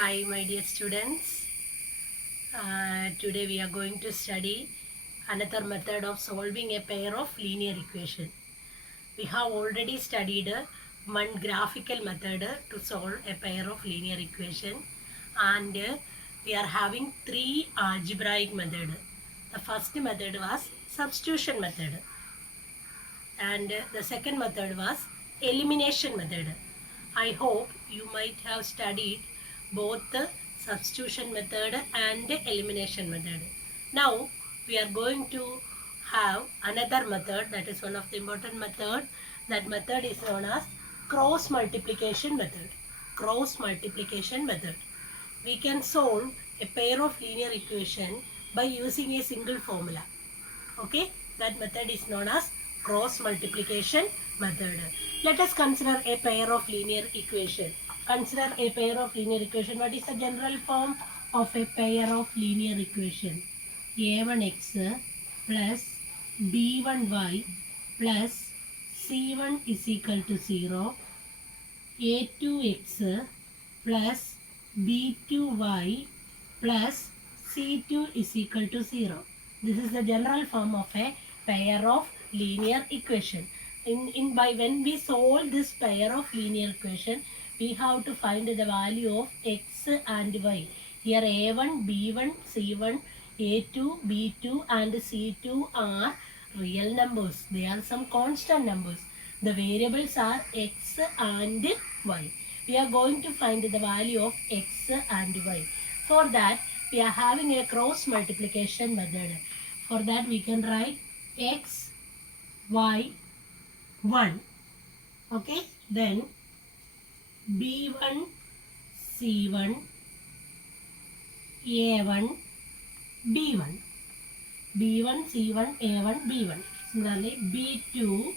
Hi, my dear students. Today we are going to study another method of solving a pair of linear equation. We have already studied one graphical method to solve a pair of linear equation, and we are having three algebraic method. The first method was substitution method, and the second method was elimination method. I hope you might have studied both the substitution method and elimination method. Now we are going to have another method, that is one of the important method. That method is known as cross multiplication method. Cross multiplication method. We can solve a pair of linear equation by using a single formula. Okay, that method is known as cross multiplication method. Let us consider a pair of linear equation. Consider a pair of linear equation. What is the general form of a pair of linear equation? a1x plus b1y plus c1 is equal to 0. a2x plus b2y plus c2 is equal to 0. This is the general form of a pair of linear equation. When we solve this pair of linear equation, we have to find the value of x and y. Here a1, b1, c1, a2, b2 and c2 are real numbers. They are some constant numbers. The variables are x and y. We are going to find the value of x and y. For that, we are having a cross multiplication method. For that, we can write x, y, 1. Okay, then b1, c1, a1, b1. b1, c1, a1, b1. Similarly, b2,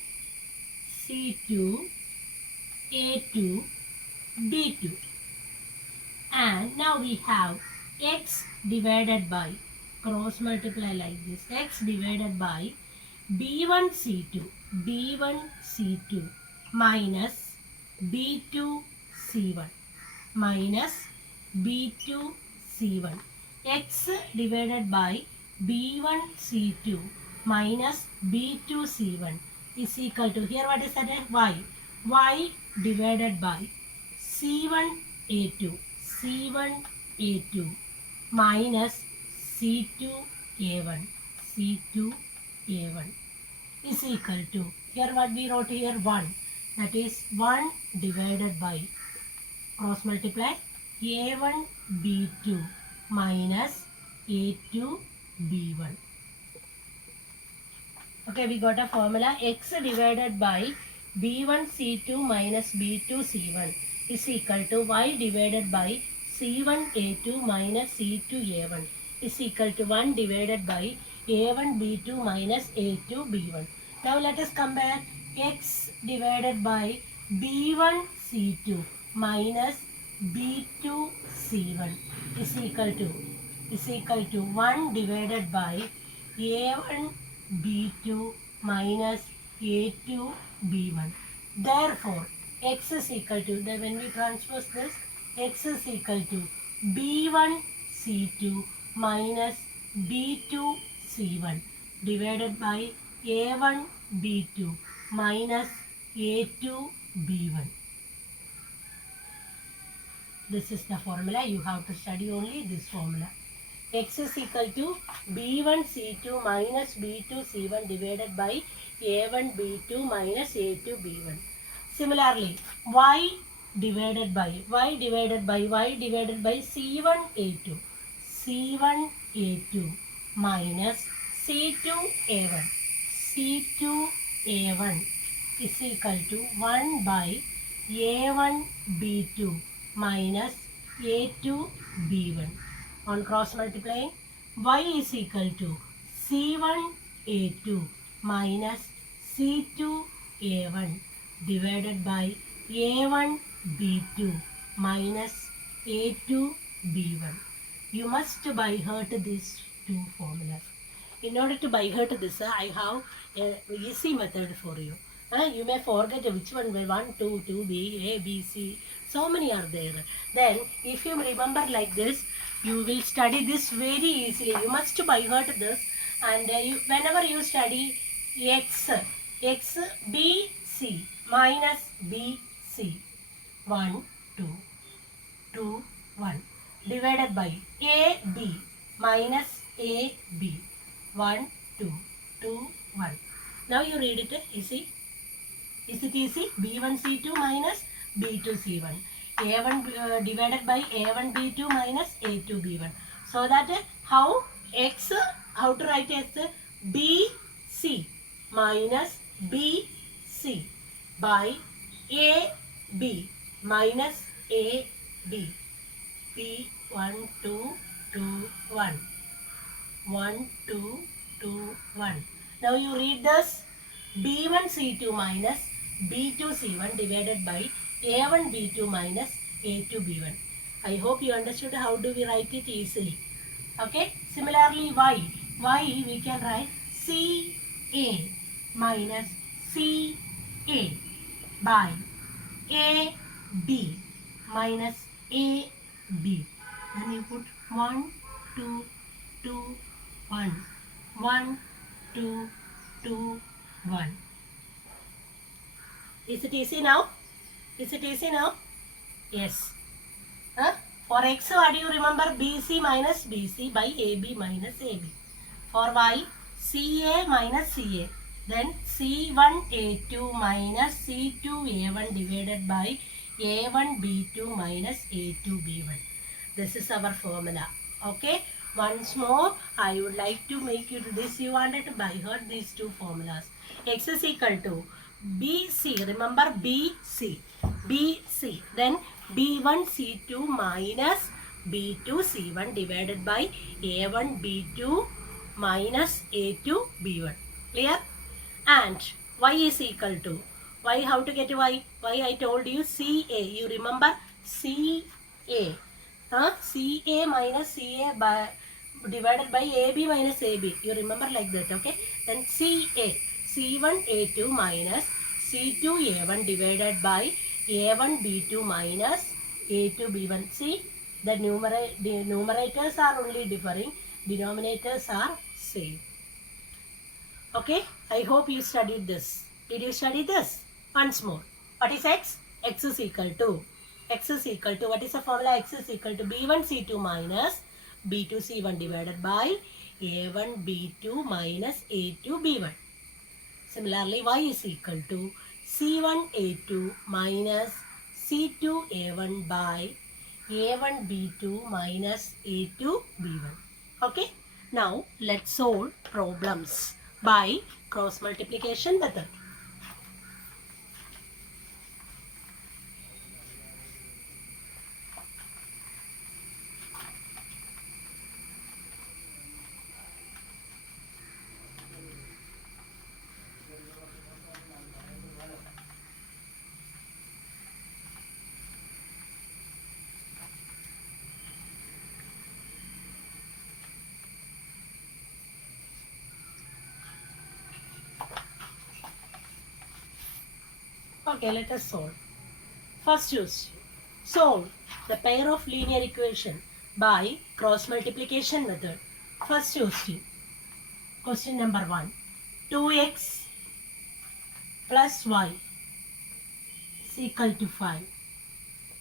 c2, a2, b2. And now we have x divided by, cross multiply like this, x divided by b1 c2, b1 c2 minus b2 c1 minus b2 c1. X divided by b1 c2 minus b2 c1 is equal to, here what is that? Y. Y divided by c1 a2, c1 a2 minus c2 a1, c2 a1 is equal to, here what we wrote here, 1. That is 1 divided by, cross multiply, a1 b2 minus a2 b1. Okay, we got a formula, x divided by b1 c2 minus b2 c1 is equal to y divided by c1 a2 minus c2 a1 is equal to 1 divided by a1 b2 minus a2 b1. Now let us compare x divided by b1 c2 minus b2 c1 is equal to 1 divided by a1 b2 minus a2 b1. Therefore, x is equal to, when we transpose this, x is equal to b1 c2 minus b2 c1 divided by a1 b2 minus a2 b1. This is the formula. You have to study only this formula. X is equal to b1 c2 minus b2 c1 divided by a1 b2 minus a2 b1. Similarly, y divided by c1 a2, c1 a2 minus c2 a1, c2 a1 is equal to 1 by a1 b2 minus a2 b1. On cross multiplying, y is equal to c1 a2 minus c2 a1 divided by a1 b2 minus a2 b1. You must by heart these two formulas. In order to by heart this, I have an easy method for you. You may forget which one, 1, 2, 2B, A, B, C. So many are there. Then, if you remember like this, you will study this very easily. You must by heart this. And whenever you study x, B, C, minus B, C, 1, 2, 2, 1, divided by A, B, minus A, B, 1, 2, 2, 1. Now you read it easy. Is it easy? B1 C2 minus B2 C1. A1 divided by A1 B2 minus A2 B1. So that how to write x? BC minus BC by AB minus AB. B1 2 2 1. 1 2 2 1. Now you read this. B1 C2 minus B2 C1 divided by A1 B2 minus A2 B1. I hope you understood how do we write it easily. Okay. Similarly, Y we can write CA minus CA by AB minus AB. Then you put 1 2 2 1 1 2 2 1. Is it easy now? Is it easy now? Yes. For x, what do you remember? BC minus BC by AB minus AB. For y, CA minus CA. Then C1 A2 minus C2 A1 divided by A1 B2 minus A2 B1. This is our formula. Okay. Once more, I would like to make you this. You wanted to by heart these two formulas. X is equal to BC. Remember BC. BC. Then B1 C2 minus B2 C1 divided by A1 B2 minus A2 B1. Clear? And Y is equal to Y. How to get Y? Y I told you CA. You remember CA. CA minus CA by divided by AB minus AB. You remember like that, okay? Then CA, C1 A2 minus C2 A1 divided by A1 B2 minus A2 B1. See, the numerators are only differing, denominators are same. Okay, I hope you studied this. Did you study this? Once more. What is x? X is equal to what is the formula? X is equal to B1 C2 minus B2 C1 divided by A1 B2 minus A2 B1. Similarly, Y is equal to C1 A2 minus C2 A1 by A1 B2 minus A2 B1. Okay. Now, let's solve problems by cross multiplication method. Okay, let us solve. First use solve the pair of linear equation by cross multiplication method. First question number 1. 2x plus y is equal to 5.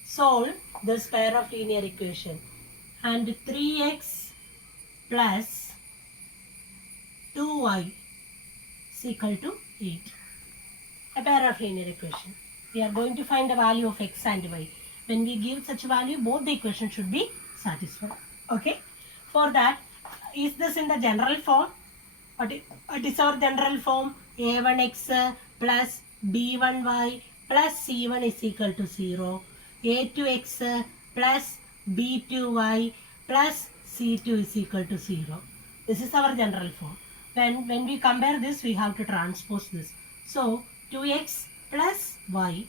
Solve this pair of linear equation. And 3x plus 2y is equal to 8. A pair of linear equation. We are going to find the value of x and y. When we give such value, both the equations should be satisfied. Okay. For that, is this in the general form? What is our general form? A1x plus b1y plus c1 is equal to 0. A2x plus b2y plus c2 is equal to 0. This is our general form. When we compare this, we have to transpose this. So, 2x plus y,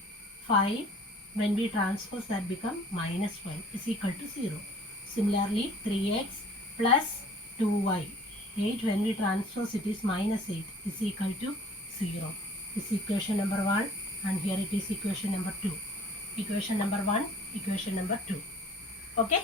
5, when we transpose that become minus 5 is equal to 0. Similarly, 3x plus 2y, 8, when we transpose it is minus 8 is equal to 0. is equation number 1 and here it is equation number 2. Equation number 1, equation number 2. Okay.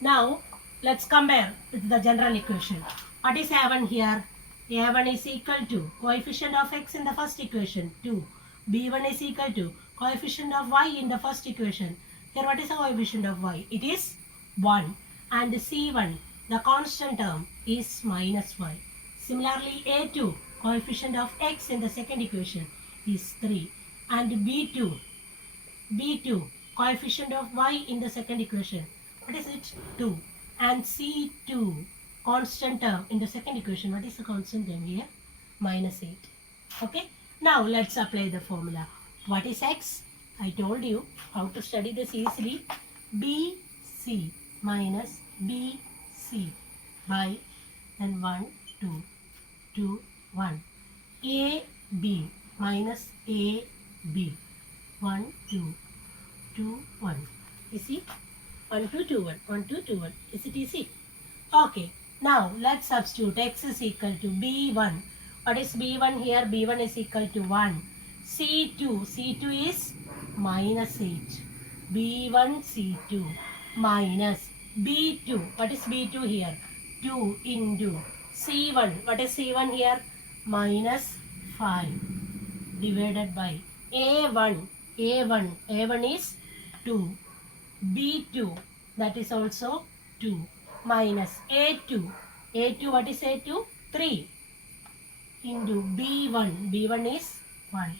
Now let's compare with the general equation. What is A1 here? A1 is equal to coefficient of x in the first equation 2. B1 is equal to coefficient of y in the first equation. Here what is the coefficient of y? It is 1. And C1, the constant term, is minus y. Similarly, A2, coefficient of x in the second equation is 3. And B2, coefficient of y in the second equation. What is it? 2. And C2, constant term in the second equation. What is the constant term here? Minus 8. Okay. Now let's apply the formula. What is x? I told you how to study this easily. BC minus BC by then 1, 2, 2, 1. AB minus AB 1, 2, 2, 1. You see? 1, 2, 2, 1. 1, 2, 2, 1. Is it easy? Okay. Now let's substitute x is equal to B1. What is B1 here? B1 is equal to 1. C2 is minus 8. B1 C2 minus B2. What is B2 here? 2 into C1. What is C1 here? Minus 5 divided by A1. A1 is 2. B2, that is also 2, minus A2. A2, what is A2? 3 into B1. B1 is 1.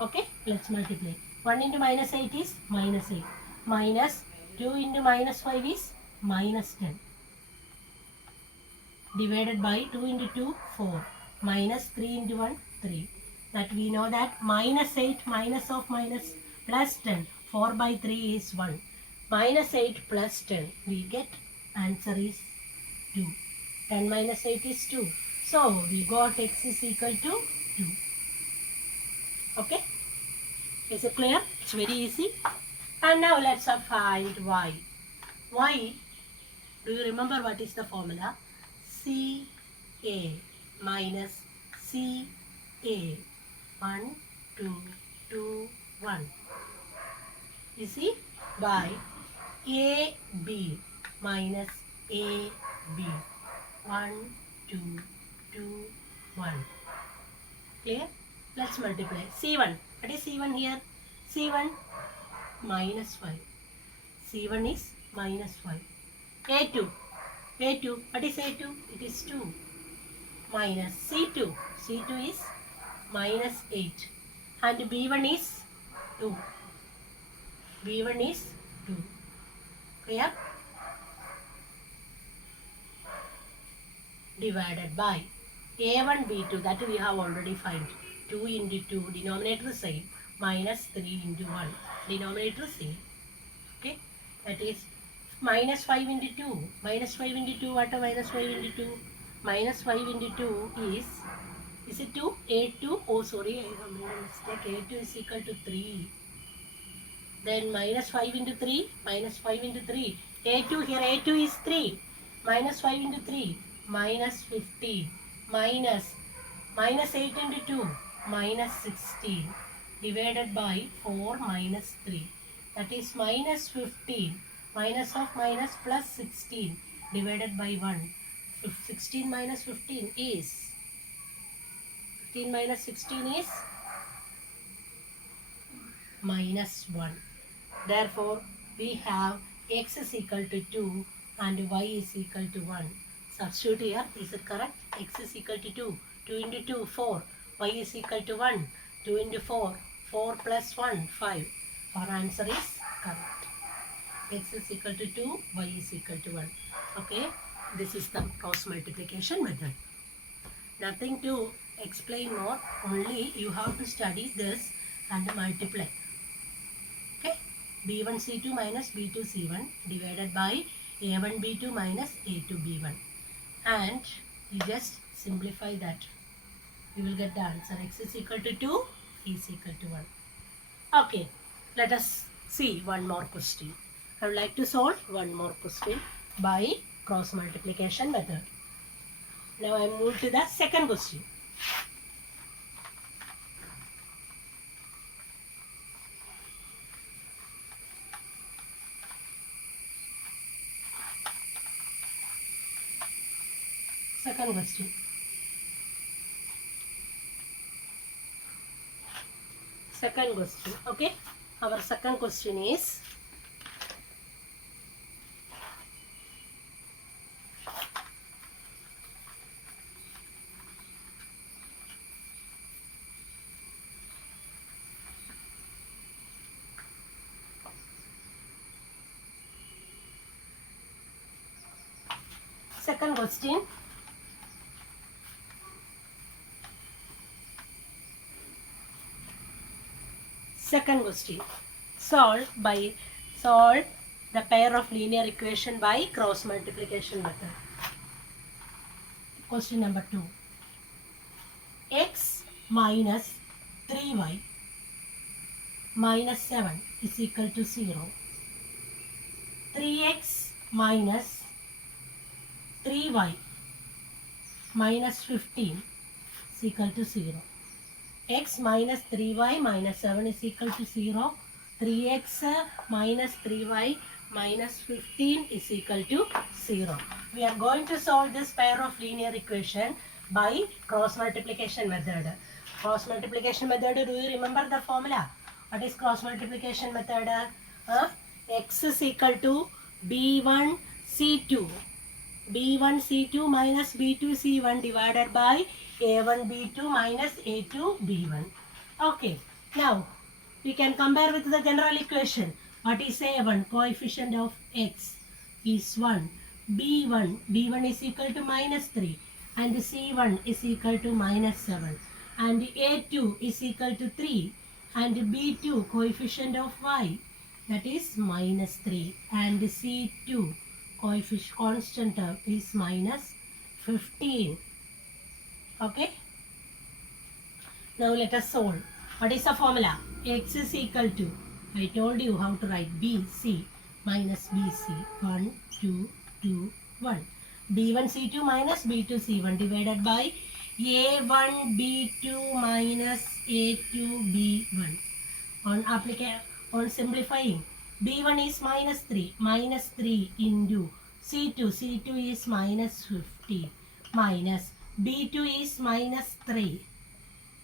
Okay, let's multiply. 1 into minus 8 is minus 8. Minus 2 into minus 5 is minus 10. Divided by 2 into 2, 4. Minus 3 into 1, 3. That we know that minus 8 minus of minus plus 10. 4 by 3 is 1. Minus 8 plus 10. We get answer is 2. 10 minus 8 is 2. So we got x is equal to 2. Okay. Is it clear? It's very easy. And now let's find y. Y, do you remember what is the formula? CA minus CA. 1, 2, 2, 1. You see? By AB minus AB. 1, 2, 2, 1. Clear? Let's multiply. C1. What is C1 here? C1 minus 5. C1 is minus 5. A2. A2. What is A2? It is 2. Minus C2. C2 is minus 8. And B1 is 2. B1 is 2. Clear? Divided by A1, B2. That we have already found. 2 into 2. Denominator same. Minus 3 into 1. Denominator same. Okay? That is minus 5 into 2. Minus 5 into 2. What are minus 5 into 2? Minus 5 into 2 is it 2? A2? Oh, sorry, I have made a mistake. A2 is equal to 3. Then minus 5 into 3. Minus 5 into 3. A2 here. A2 is 3. Minus 5 into 3. Minus 15. Minus 8 into 2. Minus 16. Divided by 4 minus 3. That is minus 15. Minus of minus plus 16. Divided by 1. 16 minus 15 is 15 minus 16 is minus 1. Therefore, we have x is equal to 2 and y is equal to 1. Substitute here. Is it correct? X is equal to 2. 2 into 2, 4. Y is equal to 1. 2 into 4. 4 plus 1, 5. Our answer is correct. X is equal to 2. Y is equal to 1. Okay. This is the cross multiplication method. Nothing to explain more. Only you have to study this and multiply. Okay. B1 C2 minus B2 C1 divided by A1 B2 minus A2 B1. And you just simplify that. You will get the answer. X is equal to 2. E is equal to 1. Okay. Let us see one more question. I would like to solve one more question by cross multiplication method. Now I move to the second question. Second question. Second question. Okay. Our second question is second question. Second question. Solve the pair of linear equation by cross multiplication method. Question number 2. X minus 3y minus 7 is equal to 0. 3x minus 3y minus 15 is equal to 0. X minus 3y minus 7 is equal to 0. 3x minus 3y minus 15 is equal to 0. We are going to solve this pair of linear equation by cross multiplication method. Cross multiplication method, do you remember the formula? What is cross multiplication method? X is equal to B1 C2. B1 C2 minus B2 C1 divided by A1 B2 minus A2 B1. Okay, now we can compare with the general equation. What is A1? Coefficient of X is 1. B1 is equal to minus 3 and C1 is equal to minus 7 and A2 is equal to 3 and B2 coefficient of Y, that is minus 3, and C2 coefficient constant term is minus 15. Okay. Now let us solve. What is the formula? X is equal to, I told you how to write, BC minus BC. 1, 2, 2, 1. B1 C2 minus B2 C1 divided by A1 B2 minus A2 B1. On simplifying, B1 is minus 3 into C2 is minus 50 minus B2 is minus 3.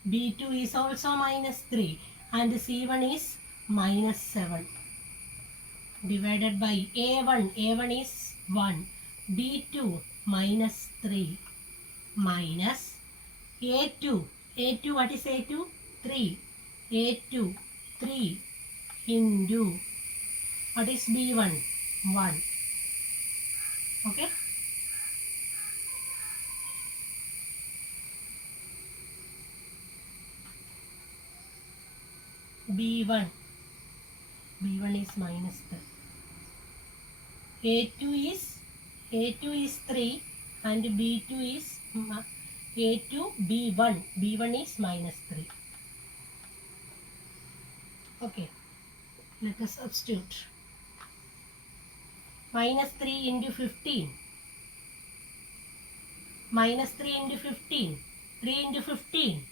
B2 is also minus 3 and C1 is minus 7 divided by A1 is 1, B2 minus 3 minus A2, what is A2? 3, A2 3 into, what is B1? 1. Okay. B1 is minus 3. A2 is 3 and B2 is A2 B1 is minus 3. Okay, let us substitute. Minus 3 into 15. Minus 3 into 15. 3 into 15.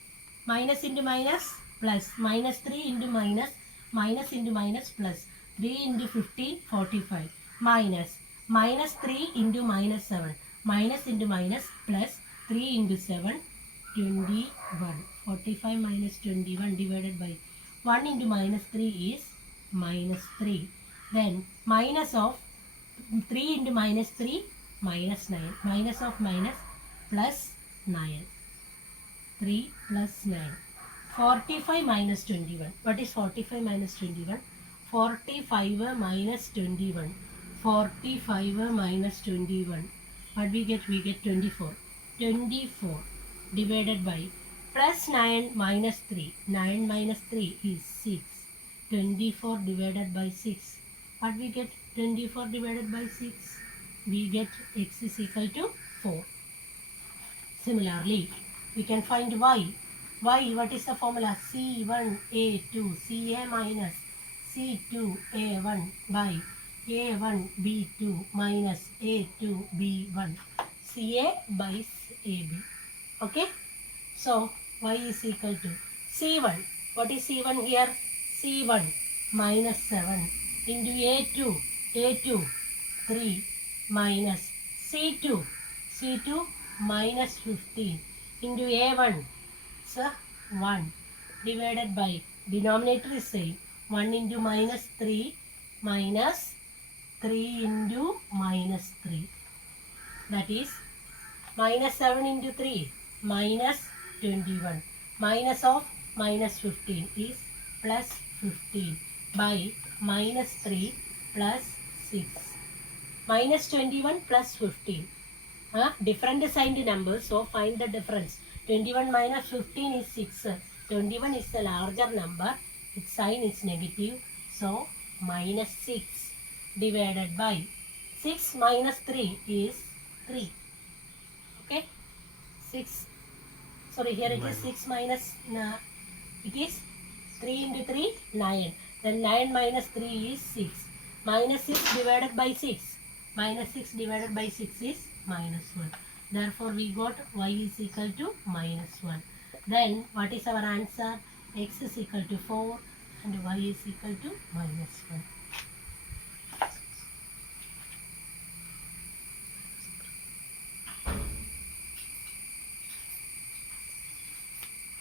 Minus into minus plus. Minus 3 into minus. Minus into minus plus. 3 into 15, 45. Minus 3 into minus 7. Minus into minus plus 3 into 7, 21. 45 minus 21 divided by 1 into minus 3 is minus 3. Then minus of 3 into minus 3, minus 9. Minus of minus plus 9. 3 plus 9. 45 minus 21. What is 45 minus 21? 45 minus 21. 45 minus 21. What we get? We get 24. 24 divided by plus 9 minus 3. 9 minus 3 is 6. 24 divided by 6. What we get? 24 divided by 6. We get x is equal to 4. Similarly, we can find y. Y, what is the formula? C1A2 Ca minus C2A1 by A1B2 minus A2B1 Ca by AB. Okay. So, y is equal to C1. What is C1 here? C1 minus 7 into A2 3 minus C2 minus 15 into a1. So 1 divided by denominator is same. 1 into minus 3 minus 3 into minus 3. That is minus 7 into 3 minus 21. Minus of minus 15 is plus 15 by minus 3 plus 6. Minus 21 plus 15. Different signed numbers, so find the difference. 21 minus 15 is 6. 21 is the larger number. Its sign is negative. So minus 6 divided by 6 minus 3 is 3. Okay. 6. Sorry, here it is 6 minus, it is 3 into 3, 9. Then 9 minus 3 is 6. Minus 6 divided by 6. Minus 6 divided by 6 is minus 1. Therefore, we got y is equal to minus 1. Then, what is our answer? X is equal to 4 and y is equal to minus 1.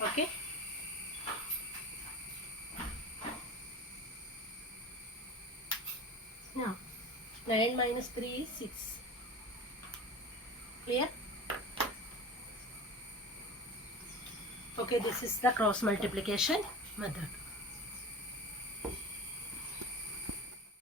Okay. Now, 9 minus 3 is 6. Clear? Okay, this is the cross multiplication method.